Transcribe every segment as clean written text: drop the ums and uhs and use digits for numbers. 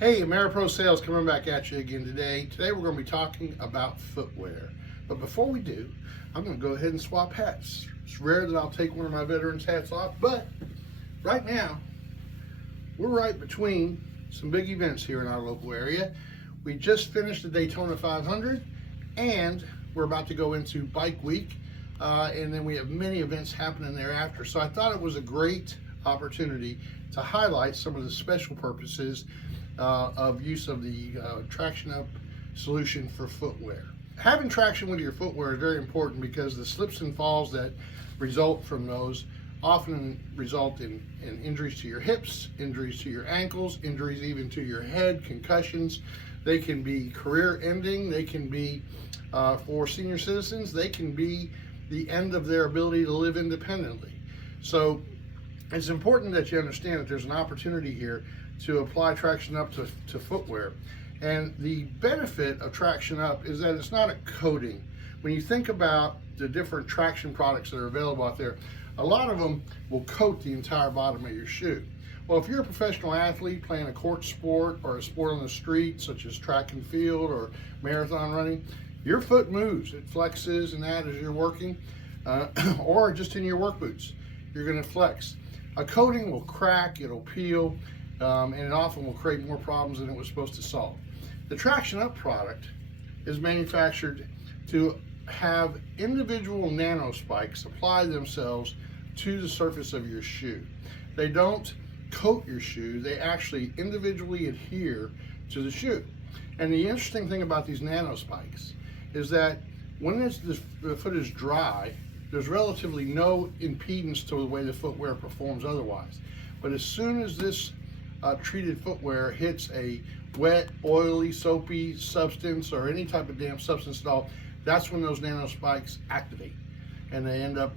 Hey, AmeriPro Sales coming back at you again today. Today we're going to be talking about footwear. But before we do, I'm going to go ahead and swap hats. It's rare that I'll take one of my veterans' hats off, but right now we're right between some big events here in our local area. We just finished the Daytona 500 and we're about to go into Bike Week, and then we have many events happening thereafter. So I thought it was a great opportunity to highlight some of the special purposes of use of the traction up solution for footwear. Having traction with your footwear is very important because the slips and falls that result from those often result in injuries to your hips, injuries to your ankles, injuries even to your head, concussions. They can be career ending, they can be for senior citizens, they can be the end of their ability to live independently. So it's important that you understand that there's an opportunity here to apply traction up to footwear. And the benefit of traction up is that it's not a coating. When you think about the different traction products that are available out there, a lot of them will coat the entire bottom of your shoe. Well, if you're a professional athlete playing a court sport or a sport on the street, such as track and field or marathon running, your foot moves, it flexes and that as you're working, or just in your work boots, you're gonna flex. A coating will crack, it'll peel, and it often will create more problems than it was supposed to solve. The traction up product is manufactured to have individual nano spikes apply themselves to the surface of your shoe. They don't coat your shoe, they actually individually adhere to the shoe. And the interesting thing about these nano spikes is that when the foot is dry, there's relatively no impedance to the way the footwear performs otherwise. But as soon as this treated footwear hits a wet, oily, soapy substance or any type of damp substance at all, that's when those nano spikes activate. And they end up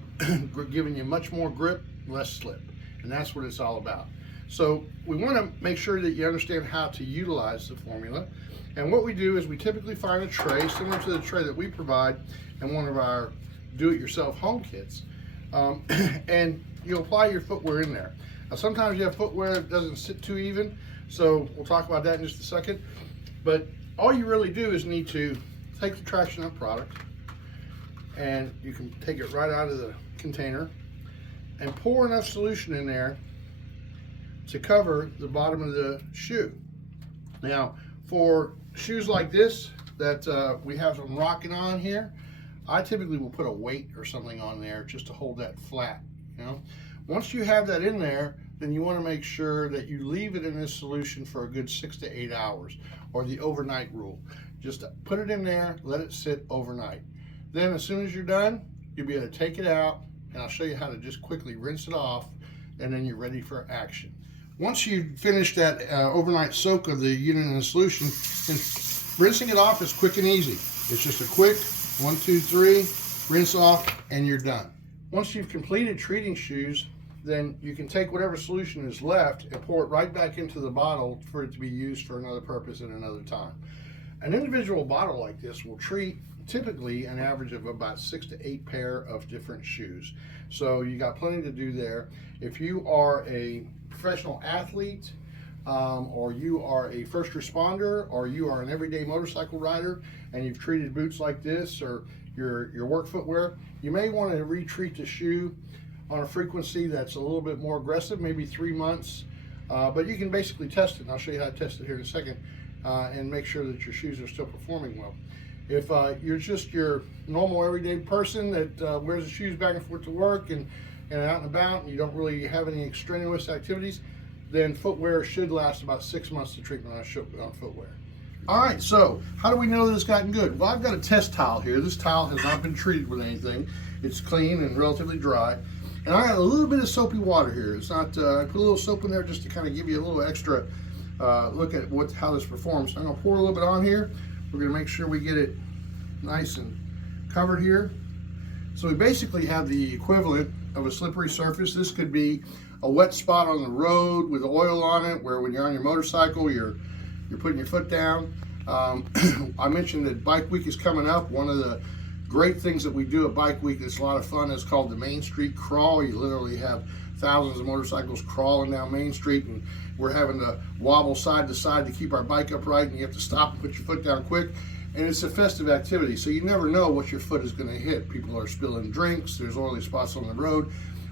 giving you much more grip, less slip. And that's what it's all about. So we want to make sure that you understand how to utilize the formula. And what we do is we typically find a tray similar to the tray that we provide in one of our do-it-yourself home kits. And you apply your footwear in there. Now, sometimes you have footwear that doesn't sit too even, so we'll talk about that in just a second. But all you really do is need to take the traction up product, and you can take it right out of the container and pour enough solution in there to cover the bottom of the shoe. Now, for shoes like this that we have them rocking on here, I typically will put a weight or something on there just to hold that flat, you know. Once you have that in there, then you want to make sure that you leave it in this solution for a good 6 to 8 hours, or the overnight rule. Just put it in there, let it sit overnight. Then as soon as you're done, you'll be able to take it out, and I'll show you how to just quickly rinse it off, and then you're ready for action. Once you finish that overnight soak of the unit in the solution, and rinsing it off is quick and easy. It's just a quick 1, 2, 3, rinse off, and you're done. Once you've completed treating shoes, then you can take whatever solution is left and pour it right back into the bottle for it to be used for another purpose at another time. An individual bottle like this will treat typically an average of about 6 to 8 pair of different shoes. So you got plenty to do there. If you are a professional athlete, or you are a first responder, or you are an everyday motorcycle rider and you've treated boots like this or your work footwear, you may want to retreat the shoe on a frequency that's a little bit more aggressive, maybe 3 months, but you can basically test it, and I'll show you how to test it here in a second, and make sure that your shoes are still performing well. If you're just your normal everyday person that wears the shoes back and forth to work and out and about, and you don't really have any extraneous activities, then footwear should last about 6 months of treatment on footwear. All right, so how do we know that it's gotten good? Well, I've got a test towel here. This towel has not been treated with anything. It's clean and relatively dry. And I got a little bit of soapy water here. It's not, I put a little soap in there just to kind of give you a little extra look at how this performs. I'm gonna pour a little bit on here. We're gonna make sure we get it nice and covered here. So we basically have the equivalent of a slippery surface. This could be a wet spot on the road with oil on it, where when you're on your motorcycle, you're putting your foot down. I mentioned that Bike Week is coming up. One of the great things that we do at Bike Week that's a lot of fun is called the Main Street Crawl. You literally have thousands of motorcycles crawling down Main Street, and we're having to wobble side to side to keep our bike upright, and you have to stop and put your foot down quick. And it's a festive activity, so you never know what your foot is going to hit. People are spilling drinks, there's oily spots on the road.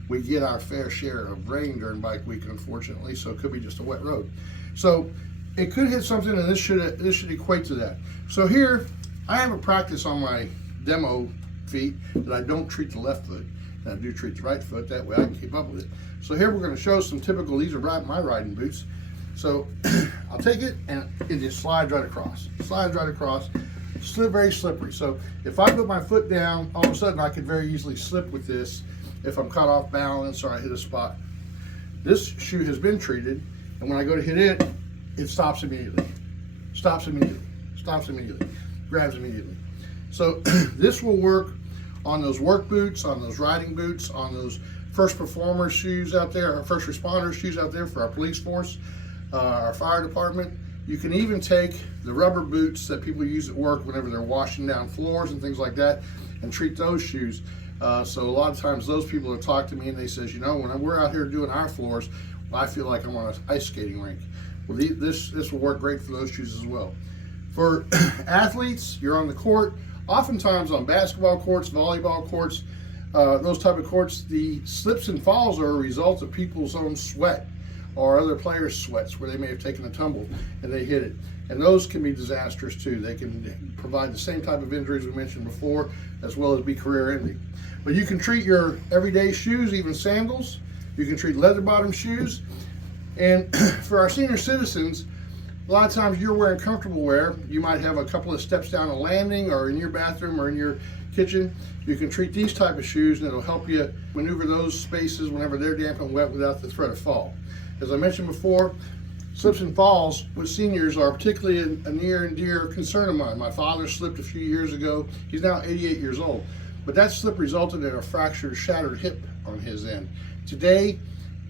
We get our fair share of rain during bike week, unfortunately, so it could be just a wet road. So it could hit something, and this should equate to that. So here, I have a practice on my demo feet that I don't treat the left foot, and I do treat the right foot. That way I can keep up with it. So here we're going to show some typical, these are my riding boots. So I'll take it, and it just slides right across. Slides right across. Very slippery. So if I put my foot down, all of a sudden I could very easily slip with this if I'm caught off balance or I hit a spot. This shoe has been treated, and when I go to hit it, it stops immediately. Stops immediately. Stops immediately. Grabs immediately. So this will work on those work boots, on those riding boots, on those first performer shoes out there, or first responder shoes out there for our police force, our fire department. You can even take the rubber boots that people use at work whenever they're washing down floors and things like that, and treat those shoes. So a lot of times those people have talked to me and they says, you know, when we're out here doing our floors, I feel like I'm on an ice skating rink. Well, this will work great for those shoes as well. For athletes, you're on the court, oftentimes on basketball courts, volleyball courts, those type of courts, the slips and falls are a result of people's own sweat or other players' sweats where they may have taken a tumble and they hit it. And those can be disastrous too. They can provide the same type of injuries we mentioned before, as well as be career ending. But you can treat your everyday shoes, even sandals. You can treat leather bottom shoes. And for our senior citizens, a lot of times you're wearing comfortable wear. You might have a couple of steps down a landing or in your bathroom or in your kitchen. You can treat these type of shoes, and it'll help you maneuver those spaces whenever they're damp and wet without the threat of fall. As I mentioned before, slips and falls with seniors are particularly a near and dear concern of mine. My father slipped a few years ago. He's now 88 years old. But that slip resulted in a fractured, shattered hip on his end. Today,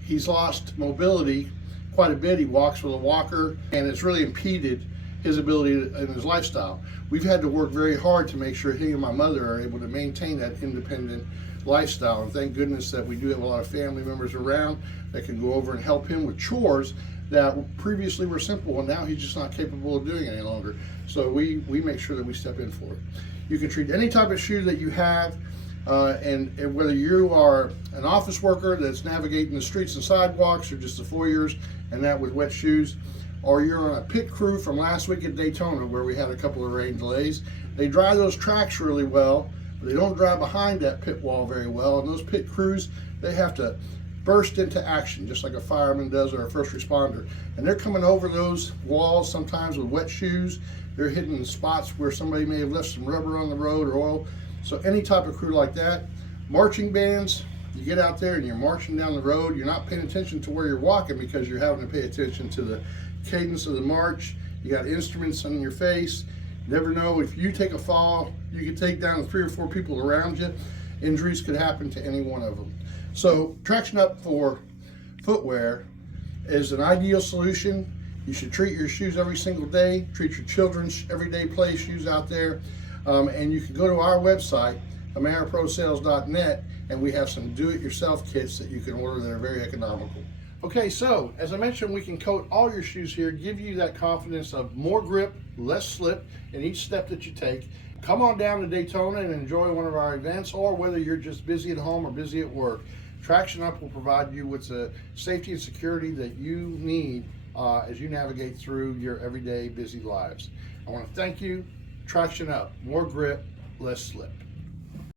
he's lost mobility quite a bit. He walks with a walker, and it's really impeded his ability in his lifestyle. We've had to work very hard to make sure he and my mother are able to maintain that independent lifestyle. And thank goodness that we do have a lot of family members around that can go over and help him with chores that previously were simple, and now he's just not capable of doing it any longer. So we make sure that we step in for it. You can treat any type of shoe that you have, and whether you are an office worker that's navigating the streets and sidewalks, or just the foyers and that with wet shoes, or you're on a pit crew from last week at Daytona where we had a couple of rain delays. They dry those tracks really well, but they don't dry behind that pit wall very well. And those pit crews, they have to burst into action just like a fireman does or a first responder. And they're coming over those walls sometimes with wet shoes. They're hitting spots where somebody may have left some rubber on the road or oil. So any type of crew like that. Marching bands, you get out there and you're marching down the road, you're not paying attention to where you're walking because you're having to pay attention to the cadence of the march. You got instruments on your face. You never know, if you take a fall, you could take down 3 or 4 people around you. Injuries could happen to any one of them. So Traction Up for footwear is an ideal solution. You should treat your shoes every single day, treat your children's everyday play shoes out there. And you can go to our website, AmeriProSales.net, and we have some do-it-yourself kits that you can order that are very economical. Okay, so as I mentioned, we can coat all your shoes here, give you that confidence of more grip, less slip in each step that you take. Come on down to Daytona and enjoy one of our events, or whether you're just busy at home or busy at work, Traction Up will provide you with the safety and security that you need as you navigate through your everyday busy lives. I want to thank you. Traction Up, more grip, less slip.